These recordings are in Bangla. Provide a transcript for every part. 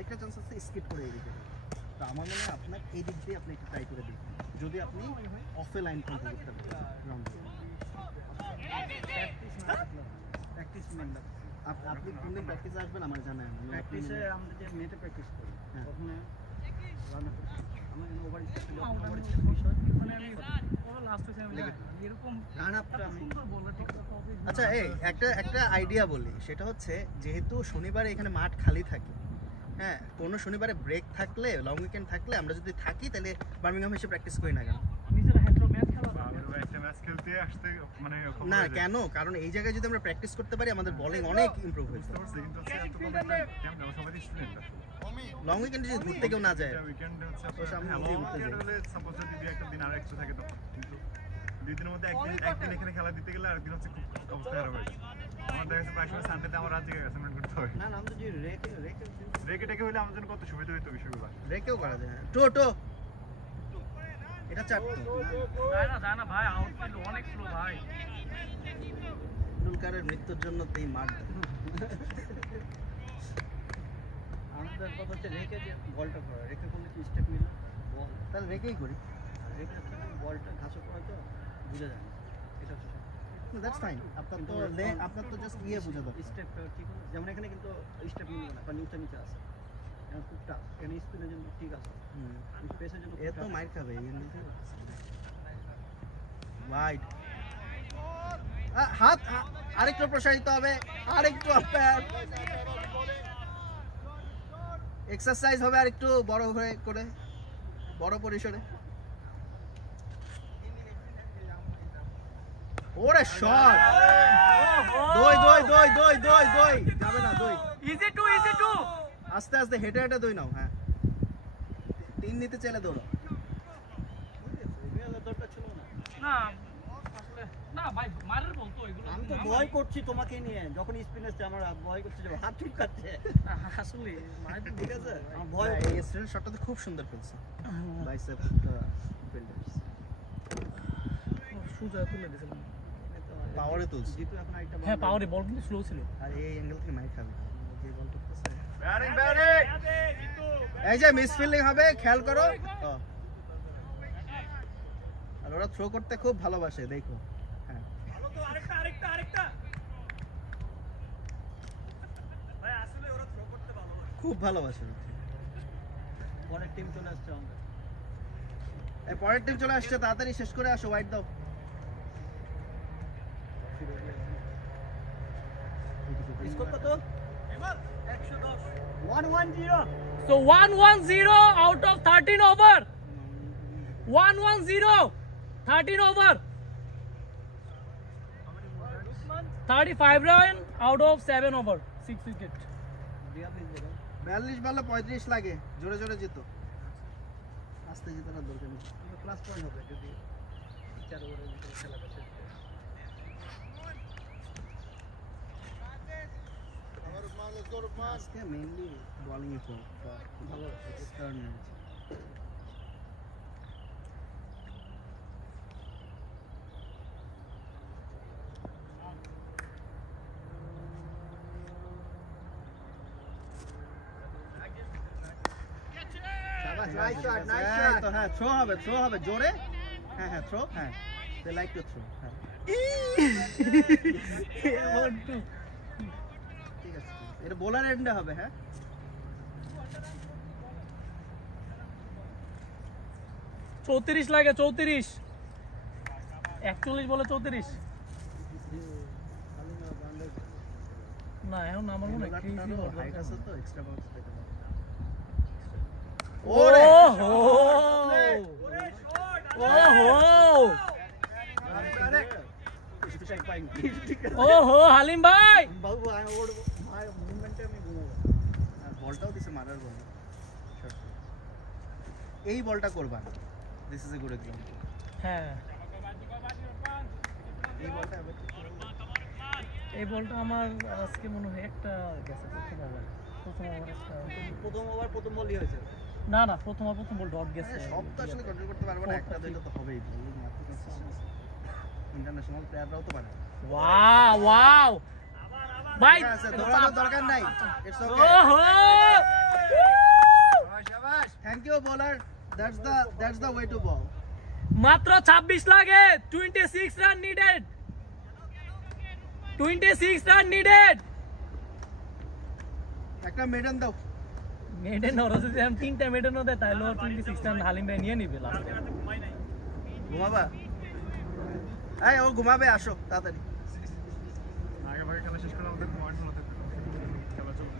আরেকটা চান্স আছে স্কিপ করে এদিকে। তো আমার মনে হয় আপনার এই দিক দিয়ে আপনি একটু ট্রাই করে দেখুন, যদি আপনি অফে লাইন কন্ট্রোল করতে পারেন গ্রাউন্ডে। প্র্যাকটিস মেন আপনি কোনদিন প্র্যাকটিসে আসবেন আমার জানা নেই। প্র্যাকটিসে আমরা যে নেটে প্র্যাকটিস করি ওখানে রান আপ আমরা ওভার স্টেপ বিষয় মানে আমি লাস্ট টাইম এরকম রান আপটা আমি সুন্দর বলটা ঠিক আছে। আচ্ছা এই একটা আইডিয়া বলি, সেটা হচ্ছে যেহেতু শনিবারে এখানে মাঠ খালি থাকে, হ্যাঁ কোনো শনিবারে ব্রেক থাকলে লং উইকেন্ড থাকলে আমরা যদি থাকি তাহলে বার্মিংহামে এসে প্র্যাকটিস করি না কেন? নিজেরা হেড্রো ম্যাচ খেলা একটা ম্যাচ খেলতে আসতে মানে না কেন, কারণ এই জায়গায় যদি আমরা প্র্যাকটিস করতে পারি আমাদের বোলিং অনেক ইমপ্রুভ হয়েছে। লং উইকেন্ডে যদি ঘুরতে কেউ না যায় উইকেন্ডে হচ্ছে তো সামনে লং ঘুরতে উইকেন্ড যায়। হলে সাপোজ যদি দুই একটা দিন আর এক্সট্রা থাকে তো, কিন্তু দুই দিনের মধ্যে একদিন এখানে খেলা দিতে গেলে আরেকদিন হচ্ছে খুব অবস্থা খারাপ হয়ে যায়। আমার দেখা যাচ্ছে প্রায় সময় সানডেতে আমার রাত জেগে অ্যাসাইনমেন্ট করতে হয়। না আমরা যে রেকে টেকে হলে আমার জন্য কত সুবিধা হইতো বিষয়গুলো। রেকেও করা যায়। টো এটা চারটো যায় না ভাই, আউটফিল্ড অনেক স্লো ভাই। টেন্ডুলকারের মৃত্যুর জন্য তেই মাঠ। আমাদের কথা হচ্ছে রেখে যে বলটা করা, রেখে করলে কি স্টেপ নিল বল, তাহলে রেকেই করি। রেখে বলটা ঘাসও করা তো বুঝে যায় না, এটা হচ্ছে দ্যাটস ফাইন। আপনার তো জাস্ট ইয়ে বুঝে দাও স্টেপটা ঠিক আছে। যেমন এখানে কিন্তু স্টেপ নিল না, কারণ নিচে আছে, এখন খুব টাফ। এখানে স্পিনের জন্য ঠিক আছে, পেসের জন্য এ তো মাইর খাবে। ওয়াইড হাত আরেকটু প্রসারিত হবে, আরেকটু আম্পায়ার এক্সারসাইজ হবে আরেকটু বড় হয়ে করে, বড় পরিসরে। ওরে শট! দই যাবে না, দই ইজি টু আস্তে আস্তে হেঁটে দই নাও। হ্যাঁ 3 নিতে চাইলে দৌড়ো। দরকার ছিল না। না আসলে না ভাই, মারের বল তো এগুলো। আমি তো ভয় করছি তোমাকে নিয়ে, যখন স্পিন আসছে আমার ভয় করছে যে হাত চুলকাচ্ছে আসলে মারের ঠিক আছে, আমার ভয়। এই স্ট্রেট শটটা তো খুব সুন্দর ফেলছে বাইসেপটা ফিল্ডার্স, সুজা তুলে দিয়েছিলাম। পাওয়ারে তুলছে। জিতু এখন একটা হ্যাঁ পাওয়ারে বল কিন্তু স্লো ছিল। আর এই অ্যাঙ্গেল থেকে মাইর খাবে যে বল করতেছে। ব্যাটিং এই যে মিস ফিল্ডিং হবে, খেয়াল করো। আর ওরা থ্রো করতে খুব ভালোবাসে, দেখো। হ্যাঁ ভালো তো, আরেকটা ভাই, আসলে ওরা থ্রো করতে ভালোবাসে, খুব ভালোবাসে। পরের টিম চলে আসছে আমাদের। এই পরের টিম চলে আসছে, তাড়াতাড়ি শেষ করে আসো, ওয়াইড দাও। স্কোর কত? 110। So 110 out of 13 over. 110. 13 over. 35 run out of 7 over. 6 wicket. 42 বলে 35 লাগে, জোরে জোরে জিতো। আস্তে জিতো না, দরকার নেই। প্লাস পয়েন্ট হবে যদি 4 ওভারের ভিতরে খেলাটা শেষ করে। আজকে মেইনলি বোলিং এ ভালো স্টার্ট নিয়েছে। নাইস শট, তো হ্যাঁ থ্রো হবে জোরে। হ্যাঁ থ্রো, হ্যাঁ দে লাইক টু থ্রো। হ্যাঁ ঠিক আছে, এটা বোলার এন্ডে হবে। হ্যাঁ 34 লাগে, 34 41 বলে 34 না, এখন আমার মনে হয় ক্রিজি হাইট আছে তো এক্সট্রা বাউন্স পেতে পারে। ওরে ওহো হালিম ভাই, বাবু ওর মুভমেন্টে আমি ঘুরে গেলাম। আর বলটাও দিছে মারার বল। এই বলটা করবা, this is a good example. হ্যাঁ এই বলটা এই বলটা আমার আজকে মনে হয় একটা গেছে, প্রথম ওভার প্রথম বলই হয়েছে। না প্রথম বল ডট গেছে। সব তো আসলে কন্ট্রোল করতে পারবে না, একটা দুইটা তো হবেই। বোলিং এত কনসিস্টেন্সি ইন্টারন্যাশনাল প্লেয়াররাও তো পারে। ওয়াও ভাই, দৌড়ানোর দরকার নাই, ইটস ওকে। ওহো bowler. That's the way to bowl. মাত্র 26 লাগে 26 রান নিডেড 26 রান নিডেড একটা মেডেন দাও। মেডেন ওরা যদি আমি তিনটা মেডেনও দেয় তাহলে 26 রান হালিম ভাই নিয়ে নিবে লাস্টে ঘুমাবা? এই ও ঘুমাবে, আসো তাড়াতাড়ি। আগে ভাগে খেলা শেষ করে আমাদের পয়েন্ট হতে খেলা চলবে।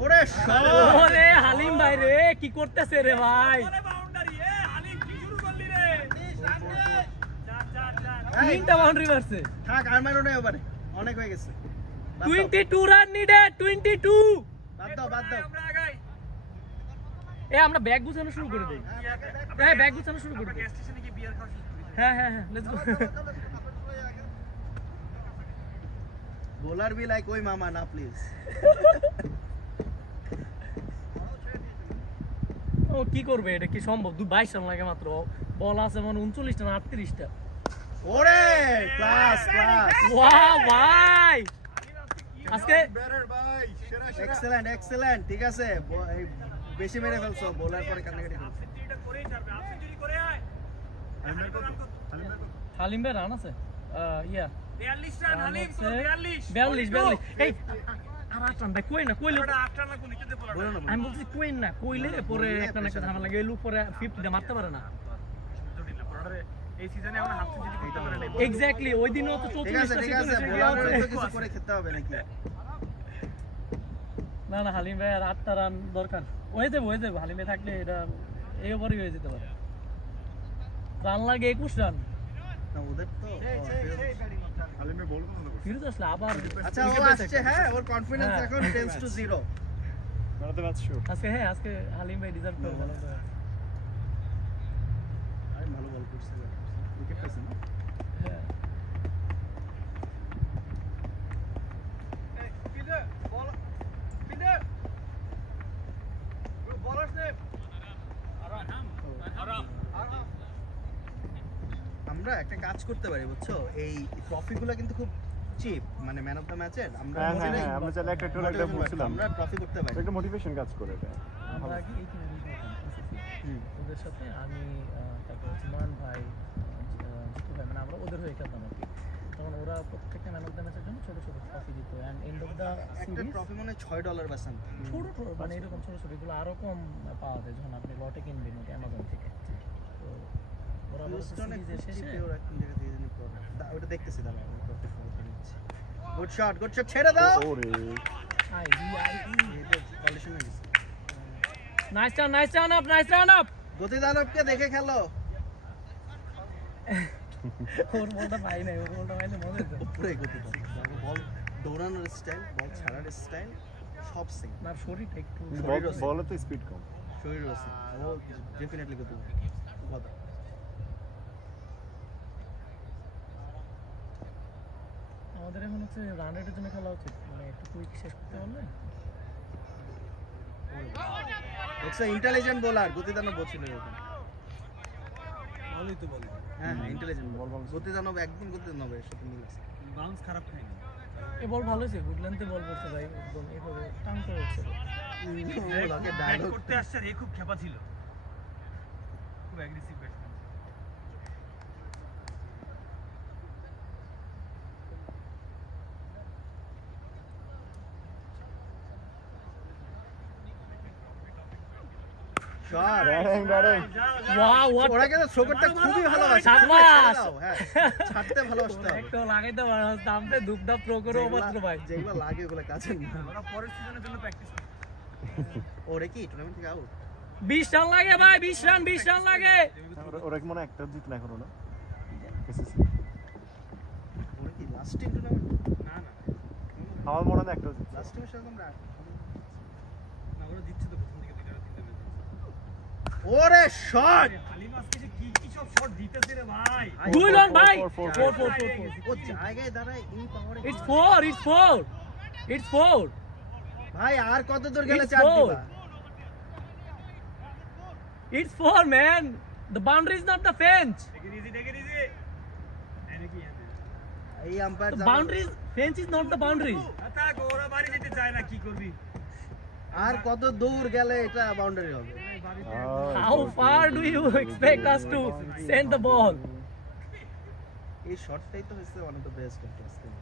ওরে শট! ওরে হালিম ভাই রে কি করতেছে রে ভাই এই, তিনটা বাউন্ডারি মারছে থাক আর মারো না এবারে, অনেক হয়ে গেছে। বাদ দাও, 22 রান নিডেড 22 বাদ দাও, বাদ দাও। এ আমরা ব্যাগ গুছানো শুরু করে দেই হ্যাঁ ব্যাগ গুছানো শুরু করে দেই হ্যাঁ হ্যাঁ হ্যাঁ let's go bowler be like ওই মামা না প্লিজ। ও কি করবে এটা কি সম্ভব 22 রান লাগে মাত্র বল আছে মানে 39টা না 38টা ওরে ক্লাস ক্লাস, ওয়াও ভাই আজকে ব্যাটার ভাই সেরা সেরা। এক্সেলেন্ট এক্সেলেন্ট, ঠিক আছে। এই বেশি মেরে ফেলছো, বোলার পরে কান্নাকাটি করছো। হালিম ভাই রান আছে ইয়া 42 রান হালিম 42 এই আর আট রান ভাই কই না কইলে বলো না, আমি বলছি কই না কইলে পরে একটা না একটা ঝামেলা লাগে এলু পরে 50 মারতে পারে না এই সিজনে আমরা হাফ সেঞ্চুরি করতে পারি না এক্স্যাক্টলি ওই দিনও তো ঠিক আছে 34টা ঠিক আছে, সিজন বোলার তো কিছু করে খেতে হবে নাকি? না না হালিম ভাই আর 8টা রান দরকার হয়ে যাবে হালিম ভাই থাকলে এটা এই ওভারই হয়ে যেতে পারে রান লাগে 21 রান না ওদের তো হালিমে বল বন্ধ করছে। ফিরোজ আসলে আবার আচ্ছা ও আসছে, হ্যাঁ ওর কনফিডেন্স হ্যাঁ। এখন টেন্স টু 0। মানে তো ম্যাচ শুরু। আজকে হালিম ভাই ডিজার্ভ করে ভালো করে আরে ভালো বল করছে, উইকেট পাইছে না? হ্যাঁ আমরা একটা কাজ করতে পারি বুঝছো, এই ট্রফিগুলো কিন্তু খুব চিপ, মানে ম্যান অফ দ্য ম্যাচের আমরা হ্যাঁ হ্যাঁ নিজেরাই হ্যাঁ, আমরা চাইলে একটা টোটাল motivation বলছিলাম। আমরা ট্রফি করতে পারি। একটা মোটিভেশন কাজ করে এটা। আমরা আগে এই তিন ওদের সাথে আমি তারপর হচ্ছে মান ভাই জিতু ভাই মানে আমরা ওদের হয়ে খেলতাম আর কি তখন ওরা প্রত্যেকটা ম্যান অফ দ্য ম্যাচের জন্য ছোট ছোট ট্রফি দিত অ্যান্ড এন্ড অফ দ্য একটা সিরিজ ট্রফি মানে $6 বা সামথিং। ছোট ছোট মানে এরকম ছোট ছোট এগুলো আরো কম পাওয়া যায় যখন আপনি লটে কিনবেন ওটা অ্যামাজন থেকে তো ওরা হিউস্টনে সিরিজের শেষে ওরা কোন জায়গা থেকে জানি করে। ওটা দেখতেছি, দাঁড়াও ট্রফি ফটো নিচ্ছি। গুড শট ছেড়ে দাও। ওরে এই তো কলিশন হয়ে গেছে। নাইস রান আপ গতি দানবকে দেখে খেলো। ওর বলটা পাই নাই ওর বলটা পাইলে মজা হতো উপরে গতি দাও, দেখো বল দৌড়ানোর স্টাইল, বল ছাড়ার স্টাইল সব সেম। না শরীরটা একটু বলে তো স্পিড কম। শরীর আছে, ও ডেফিনেটলি গতি কথা। আমাদের এখন হচ্ছে রান রেটের জন্য খেলা উচিত মানে একটু কুইক শেষ করতে পারলে দেখছো ইন্টেলিজেন্ট বোলার, গতি দানব বলছিল এরকম। ভালোই তো বলে হ্যাঁ ইন্টেলিজেন্ট বল, গতি দানব একদম গতি দানব এর সাথে মিল আছে। বাউন্স খারাপ খায়নি এই বল ভালো হয়েছে গুড লেন্থে বল করছে ভাই একদম এইভাবে টান করে উঠছে ওকে ডায়লগ করতে আসছে আর এ খুব খেপা ছিল খুব aggressive batsman shot. Batting wow what ওরা কিন্তু থ্রো করতে খুবই ভালোবাসে। সাবাস! হ্যাঁ ছাড়তে ভালোবাসতে হবে। একটু লাগাইতে পারো দামতে ধূপধাপ প্রো করে মাত্র ভাই যেগুলো লাগে ওগুলো কাজে না। ওরা পরের সিজনের জন্য প্র্যাকটিস করে ওরে কি টুর্নামেন্ট থেকে আউট? 20 রান লাগে ভাই 20 রান লাগে ওরা কি মনে হয় একটা জিত না এখনো না? ওরে কি লাস্ট টিম টুর্নামেন্ট? না না আমার মনে হয় একটা জিত। লাস্ট টিমের সাথে আমরা না ওরা জিতছে তো প্রথম দিকে দুইটা তিনটা ম্যাচ ওরে শট! হালিম আজকে যে কি সব শট দিতেছে রে ভাই দুই রান ভাই four, 4 ও জায়গায় দাঁড়ায় ইন পাওয়ারে। It's 4 ভাই আর কত দূর গেলে It's চার four. দিবা? It's 4, man. The boundary is not the fence. Take it easy. এনে কি আছে? এই umpire The boundary is, fence is not the boundary. থাক ওরা বাড়ি যেতে চায় না কি করবি? আর কত দূর গেলে এটা বাউন্ডারি হবে? How far do you expect us to send the ball? এই শটটাই তো হচ্ছে one of the best of this thing.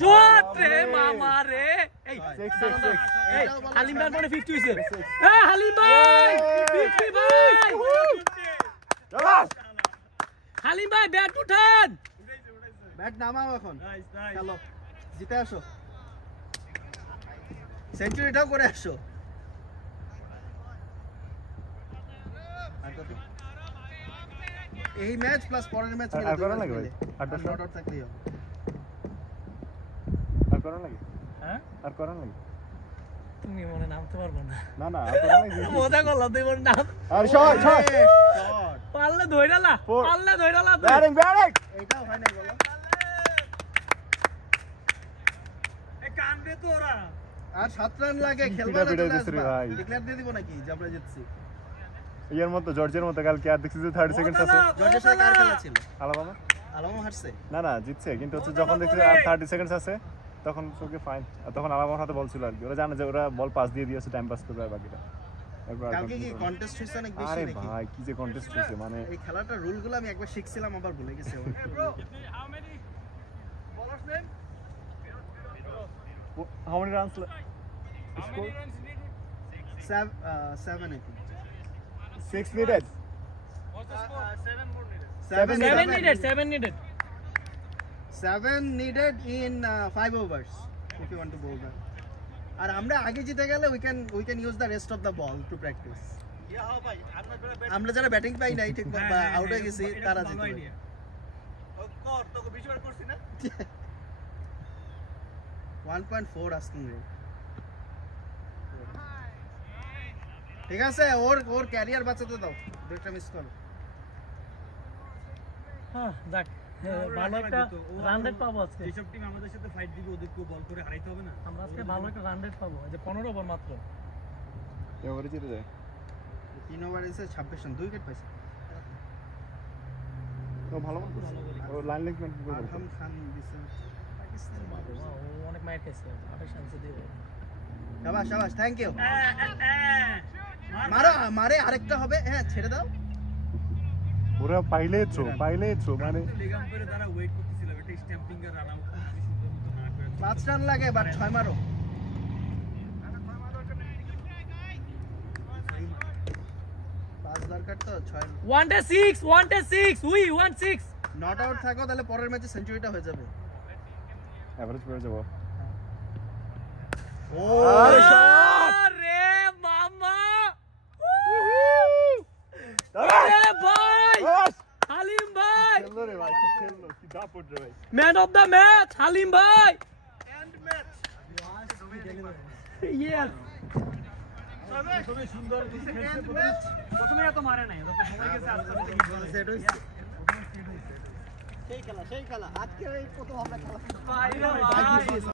Shot re mama re. Hey, Six. hey, Halim bhai mone 50 হইছে। Hey, Halim bhai! 50 bhai! Halim bhai bat উঠান। ব্যাট নামাও এখন, নাইস খেলো, জিতে আসো, সেঞ্চুরিটাও করে আসো। আর কত? এই ম্যাচ প্লাস পরের ম্যাচ মিলে আর দুই করা ম্যাচ লাগে ভাই? মিলে। আর দশ নট আউট থাকলেই হবে। আর করার লাগে? হ্যাঁ? আর করার লাগে? তুমি মনে নামতে পারবো না। না আর করার লাগে? মজা করলাম তুই মনে নাম। আর শট শট। পারলে ধইরালা। Four. পারলে ধইরালা তুই। ব্যাটিং এইটাও হয় নাই বলো। কানবে তো ওরা আর 7 রান লাগে, খেলবা না পিটা চলে দিছে রে আসবা। ভাই। ডিক্লেয়ার দিয়ে দিব নাকি যে আমরা জিতছি? ইয়ার মতো জর্জের মতো কালকে আর দেখছি যে 30 সেকেন্ডস আছে জর্জের সাথে কার খেলা ছিল? আলাবামা আলামা হারছে। না জিতছে কিন্তু হচ্ছে যখন দেখছি আর 30 সেকেন্ডস আছে তখন ওকে ফাইন আর তখন আলাবামার হাতে বল ছিল আর কি ওরা জানে যে ওরা বল পাস দিয়ে দিয়েছে টাইম পাস করবে আর বাকিটা একবার আর কালকে কি continue করবে। কন্টেস্ট হইছে অনেক বেশি আরে নাকি? ভাই কি যে কন্টেস্ট হয়েছে মানে এই খেলাটার রুলগুলো আমি একবার শিখছিলাম আবার ভুলে গেছি। how many runs score 7 I think. 6 needed 7 needed. 7 needed in 5 overs if you want to bowl that. আর আমরা আগে জিতে গেলে we can use the rest of the ball to practice. আমরা যারা ব্যাটিং পাই নাই ঠিক আউট হয়ে গেছি তারা জিতে পারে। 1.4 asking rate. ঠিক আছে, ওর ক্যারিয়ার বাঁচাতে দাও, দুইটা মিস করো। হ্যাঁ, যাক ভালো একটা রান রেট পাবো আজকে। যেসব টিম আমাদের সাথে ফাইট দিবে ওদেরকেও বল করে হারাইতে হবে না। আমরা আজকে ভালো একটা রান রেট পাবো, এই যে 15 ওভার মাত্র। এবারে জিতে যায় 3 ওভার এসে 26 রান, 2 উইকেট পাইছে। ও ভালো বল ও লাইন লেগমেন্ট করে আরহাম খান দিছে পাকিস্তান। ও অনেক মাইর খাইছে, 28 রান দিয়ে। শাবাশ, থ্যাংক ইউ। মারে আরেকটা হবে, হ্যাঁ ছেড়ে দাও। ওরা পাইলে থ্রো মানে লেগ আম্পায়ারে তারা ওয়েট করতেছিল এটা স্ট্যাম্পিং এর রান আউট না করে 5 রান লাগে বাট 6 মারো। 5 দরকার তো 6। 1-6 উই 1-6 নট আউট থাকো তাহলে পরের ম্যাচে সেঞ্চুরিটা হয়ে যাবে। এভারেজ পড়ে যাব ও আরে মামা আরে ভাই হালিম ভাই খেললো রে ভাই খেললো কি দাপট রে ভাই man of the match Halim ভাই এন্ড ম্যাচ। ইয়েস খুবই সুন্দর প্রথমে এত মারে নাই তত সময় গেছে আস্তে আস্তে কি বলে সেট হইছে। সেই খেলা আজকে এই প্রথম আমরা খেলা। ভাই